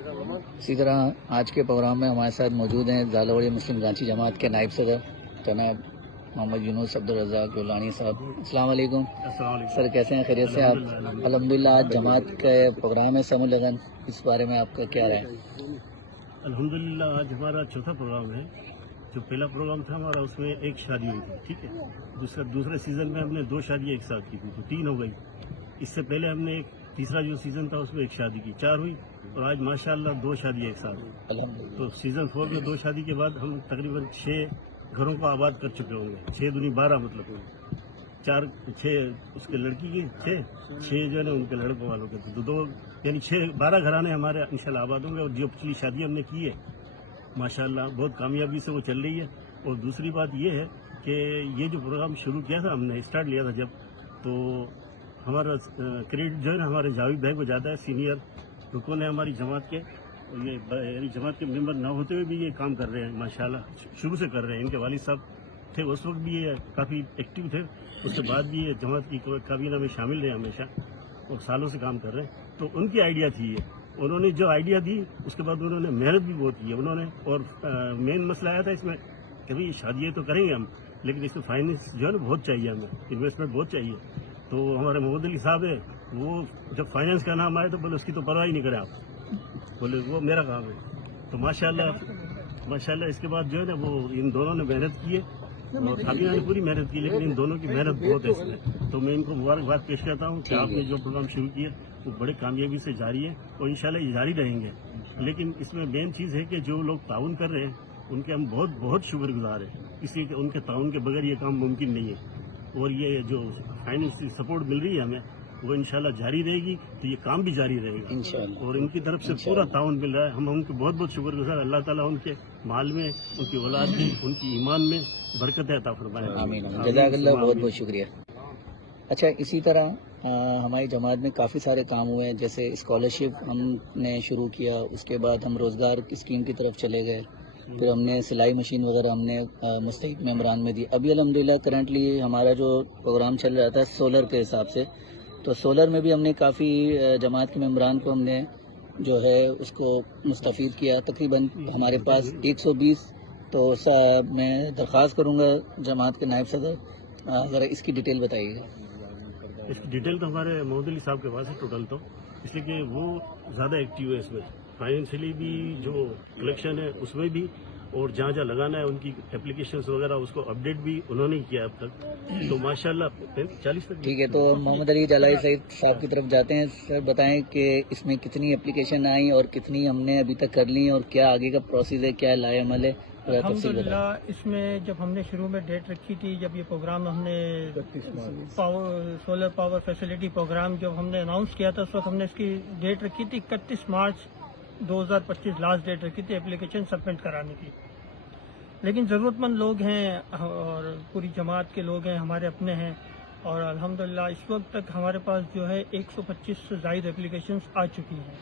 اسی طرح آج کے پروگرام میں ہمارے ساتھ موجود ہیں زالوڑی مسلم رانچی جماعت کے نائب صدر جناب محمد یونس عبدالرزاق گولانی صاحب. السلام علیکم. السلام علیکم سر کیسے ہیں؟ خیریت سے آپ؟ الحمدللہ. آج جماعت کا پروگرام ہے سم لگن، اس بارے میں آپ کا کیا رائے؟ الحمدللہ آج ہمارا چوتھا پروگرام ہے. جو پہلا پروگرام تھا ہمارا اس میں ایک شادی ہوئی تھی، ٹھیک ہے. دوسرے سیزن میں ہم نے 2 شادیاں ایک ساتھ کی تھی تو 3 ہو گئی. اس سے پہلے ہم نے تیسرا جو سیزن تھا اس میں ایک شادی کی، 4 ہوئی. اور آج ماشاءاللہ 2 شادیاں ایک ساتھ ہوئی. الحمدللہ. تو سیزن 4 میں 2 شادی کے بعد ہم تقریباً 6 گھروں کو آباد کر چکے ہوں گے. 6 دونی 12 مطلب ہوں گے. 6 اس کے لڑکی کی 6 جو ہے نا ان کے لڑکوں والوں کے تو 2 یعنی 12 گھرانے ہمارے انشاءاللہ آباد ہوں گے. اور جو پچھلی شادی ہم نے کی ہے ماشاءاللہ بہت کامیابی سے وہ چل رہی ہے. اور دوسری بات یہ ہے کہ یہ جو پروگرام شروع کیا تھا، ہم نے اسٹارٹ لیا تھا جب، تو ہمارا کریڈٹ جو ہے نا ہمارے جاوید بھائی کو جاتا ہے، سینئر رکن ہے ہماری جماعت کے. اور یہ جماعت کے ممبر نہ ہوتے ہوئے بھی یہ کام کر رہے ہیں ماشاءاللہ، شروع سے کر رہے ہیں. ان کے والد صاحب تھے اس وقت بھی یہ کافی ایکٹیو تھے، اس کے بعد بھی یہ جماعت کی کابینہ میں شامل رہے ہمیشہ اور سالوں سے کام کر رہے ہیں. تو ان کی آئیڈیا تھی یہ، انہوں نے جو آئیڈیا دی اس کے بعد انہوں نے محنت بھی بہت کی ہے انہوں نے. اور مین مسئلہ آیا تھا اس میں کہ بھائی شادیاں تو کریں گے ہم، لیکن اس میں فائنینس جو ہے نا بہت چاہیے، ہمیں انویسٹمنٹ بہت چاہیے. تو ہمارے محمد علی صاحب ہے، وہ جب فائنینس کا نام آئے تو بولے اس کی تو پرواہ ہی نہیں کریں آپ، بولے وہ میرا کام ہے. تو ماشاءاللہ اس کے بعد جو ہے نا وہ ان دونوں نے محنت کی ہے اور کابینہ نے پوری محنت کی، لیکن ان دونوں کی محنت بہت ہے اس میں. تو میں ان کو مبارکباد پیش کرتا ہوں کہ آپ نے جو پروگرام شروع کیے وہ بڑے کامیابی سے جاری ہے اور انشاءاللہ یہ جاری رہیں گے. لیکن اس میں مین چیز ہے کہ جو لوگ تعاون کر رہے ہیں ان کے ہم بہت بہت شکر گزار ہیں، اس لیے کہ ان کے تعاون کے بغیر یہ کام ممکن نہیں ہے. اور یہ جو فائنینشیل سپورٹ مل رہی ہے ہمیں وہ انشاءاللہ جاری رہے گی تو یہ کام بھی جاری رہے گا انشاءاللہ. اور ان کی طرف سے پورا تعاون مل رہا ہے. ہم ان کے بہت بہت شکر گزار. اللہ تعالیٰ ان کے مال میں، ان کی اولاد میں، ان کی ایمان میں برکت عطا فرمائے. آمین. جزاک اللہ. بہت بہت شکریہ. اچھا، اسی طرح ہماری جماعت میں کافی سارے کام ہوئے ہیں، جیسے اسکالرشپ ہم نے شروع کیا، اس کے بعد ہم روزگار اسکیم کی طرف چلے گئے، پھر ہم نے سلائی مشین وغیرہ ہم نے مستحق ممبران میں دی. ابھی الحمدللہ کرنٹلی ہمارا جو پروگرام چل رہا تھا سولر کے حساب سے، تو سولر میں بھی ہم نے کافی جماعت کے ممبران کو ہم نے جو ہے اس کو مستفید کیا. تقریباً ہمارے پاس 120. تو میں درخواست کروں گا جماعت کے نائب صدر ذرا اس کی ڈیٹیل بتائیے گا. اس کی ڈیٹیل تو ہمارے محمد علی صاحب کے پاس ہے ٹوٹل، تو اس لیے کہ وہ زیادہ ایکٹیو ہے اس میں، فائنینشلی بھی جو کلیکشن ہے اس میں بھی، اور جہاں جہاں لگانا ہے ان کی اپلیکیشنز وغیرہ اس کو اپڈیٹ بھی انہوں نے کیا اب تک. تو ماشاءاللہ 40 تک. ٹھیک ہے، تو محمد علی جلائی صاحب کی طرف جاتے ہیں. سر بتائیں کہ اس میں کتنی اپلیکیشن آئیں اور کتنی ہم نے ابھی تک کر لی اور کیا آگے کا پروسیس ہے، کیا لائے عمل ہے؟ الحمدللہ اس میں جب ہم نے شروع میں ڈیٹ رکھی تھی، جب یہ پروگرام ہم نے سولر پاور فیسلٹی پروگرام جب ہم نے اناؤنس کیا تھا، اس وقت ہم نے اس کی ڈیٹ رکھی تھی 31 مارچ 2025 لاسٹ ڈیٹ رکھی تھی اپلیکیشن سبمٹ کرانے کی. لیکن ضرورت مند لوگ ہیں اور پوری جماعت کے لوگ ہیں، ہمارے اپنے ہیں، اور الحمدللہ اس وقت تک ہمارے پاس جو ہے 125 سے زائد اپلیکیشنز آ چکی ہیں.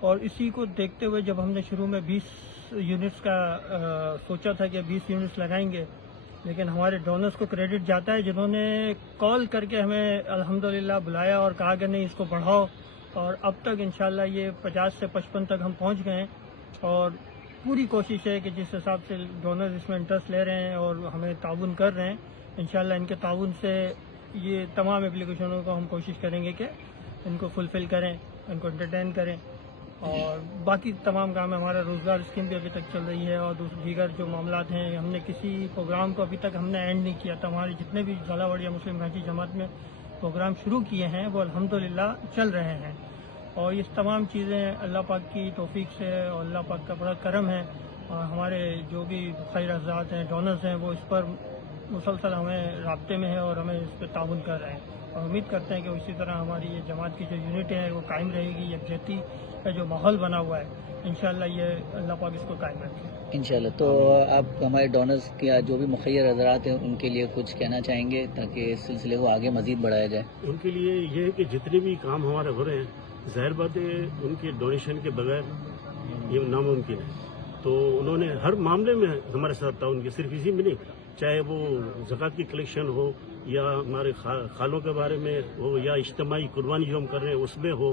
اور اسی کو دیکھتے ہوئے جب ہم نے شروع میں 20 یونٹس کا سوچا تھا کہ 20 یونٹس لگائیں گے، لیکن ہمارے ڈونرز کو کریڈٹ جاتا ہے جنہوں نے کال کر کے ہمیں الحمدللہ بلایا اور کہا کہ نہیں اس کو بڑھاؤ. اور اب تک انشاءاللہ یہ 50 سے 55 تک ہم پہنچ گئے ہیں. اور پوری کوشش ہے کہ جس حساب سے ڈونرز اس میں انٹرسٹ لے رہے ہیں اور ہمیں تعاون کر رہے ہیں، انشاءاللہ ان کے تعاون سے یہ تمام اپلیکیشنوں کو ہم کوشش کریں گے کہ ان کو فلفل کریں، ان کو انٹرٹین کریں. اور باقی تمام کام ہمارا روزگار اسکیم بھی ابھی تک چل رہی ہے اور دیگر جو معاملات ہیں. ہم نے کسی پروگرام کو ابھی تک ہم نے اینڈ نہیں کیا تھا. ہمارے جتنے بھی زالوڑی مسلم رانچی جماعت میں پروگرام شروع کیے ہیں وہ الحمدللہ چل رہے ہیں. اور یہ تمام چیزیں اللہ پاک کی توفیق سے اور اللہ پاک کا بڑا کرم ہے. اور ہمارے جو بھی خیر افزاد ہیں، ڈونرز ہیں، وہ اس پر مسلسل ہمیں رابطے میں ہیں اور ہمیں اس پہ تعاون کر رہے ہیں. اور امید کرتے ہیں کہ اسی طرح ہماری یہ جماعت کی جو یونٹ ہے وہ قائم رہے گی. یکجہتی کا جو ماحول بنا ہوا ہے انشاءاللہ یہ اللہ پاک اس کو قائم رکھے انشاءاللہ. تو آپ ہمارے ڈونرز کے جو بھی مخیر حضرات ہیں ان کے لیے کچھ کہنا چاہیں گے تاکہ اس سلسلے کو آگے مزید بڑھایا جائے؟ ان کے لیے یہ ہے کہ جتنے بھی کام ہمارے ہو رہے ہیں، ظاہر بات ہے ان کے ڈونیشن کے بغیر یہ ناممکن ہے. تو انہوں نے ہر معاملے میں ہمارے ساتھ تعاون کیا، صرف اسی میں نہیں، چاہے وہ زکوٰۃ کی کلیکشن ہو یا ہمارے خالوں کے بارے میں ہو یا اجتماعی قربانی جو ہم کر رہے ہیں اس میں ہو.